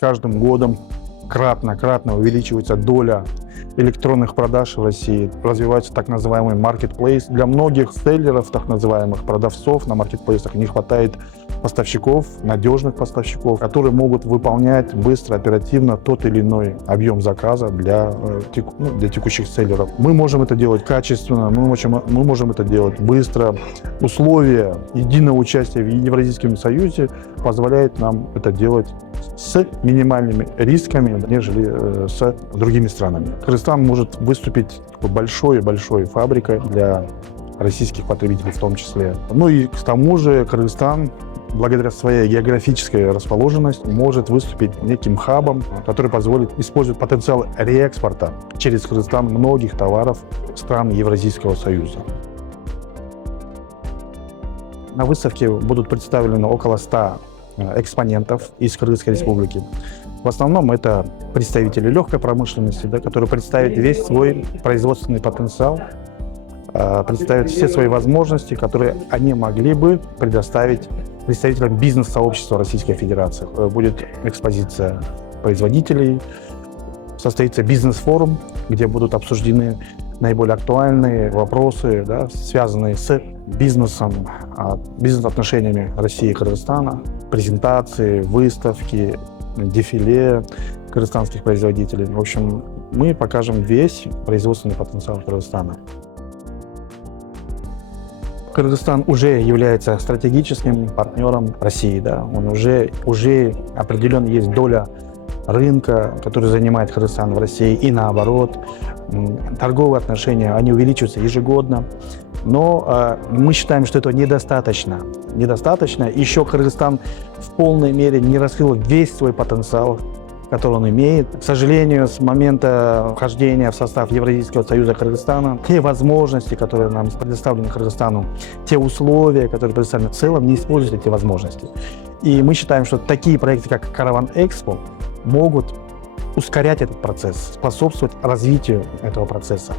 Каждым годом кратно увеличивается доля электронных продаж в России. Развивается так называемый marketplace. Для многих селлеров, так называемых продавцов на маркетплейсах не хватает поставщиков, надежных поставщиков, которые могут выполнять быстро, оперативно тот или иной объем заказа для текущих селлеров. Мы можем это делать качественно, мы можем это делать быстро. Условия единого участия в Евразийском союзе позволяют нам это делать с минимальными рисками, нежели с другими странами. Кыргызстан может выступить большой фабрикой для российских потребителей в том числе. Ну и к тому же Кыргызстан, благодаря своей географической расположенности, может выступить неким хабом, который позволит использовать потенциал реэкспорта через Кыргызстан многих товаров стран Евразийского союза. На выставке будут представлены около 100 экспонентов из Кыргызской республики. В основном это представители легкой промышленности, которые представят весь свой производственный потенциал, представят все свои возможности, которые они могли бы предоставить представителям бизнес-сообщества Российской Федерации. Будет экспозиция производителей, состоится бизнес-форум, где будут обсуждены наиболее актуальные вопросы, связанные с бизнесом, бизнес-отношениями России и Кыргызстана, презентации, выставки, дефиле кыргызстанских производителей. В общем, мы покажем весь производственный потенциал Кыргызстана. Кыргызстан уже является стратегическим партнером России. Он уже определенно есть доля рынка, который занимает Кыргызстан в России, и наоборот. Торговые отношения, они увеличиваются ежегодно. Но мы считаем, что этого недостаточно. Еще Кыргызстан в полной мере не раскрыл весь свой потенциал, который он имеет. К сожалению, с момента вхождения в состав Евразийского союза Кыргызстана, те возможности, которые нам предоставлены Кыргызстану, те условия, которые предоставлены в целом, не используют эти возможности. И мы считаем, что такие проекты, как Caravan Expo, могут ускорять этот процесс, способствовать развитию этого процесса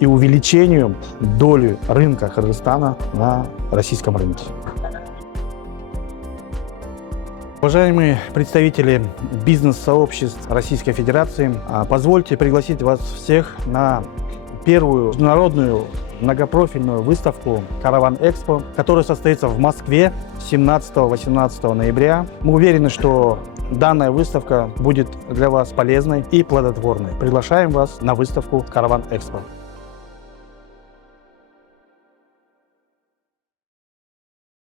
и увеличению доли рынка Кыргызстана на российском рынке. Уважаемые представители бизнес-сообществ Российской Федерации, позвольте пригласить вас всех на первую международную многопрофильную выставку Caravan Expo, которая состоится в Москве 17-18 ноября. Мы уверены, что данная выставка будет для вас полезной и плодотворной. Приглашаем вас на выставку Caravan Expo.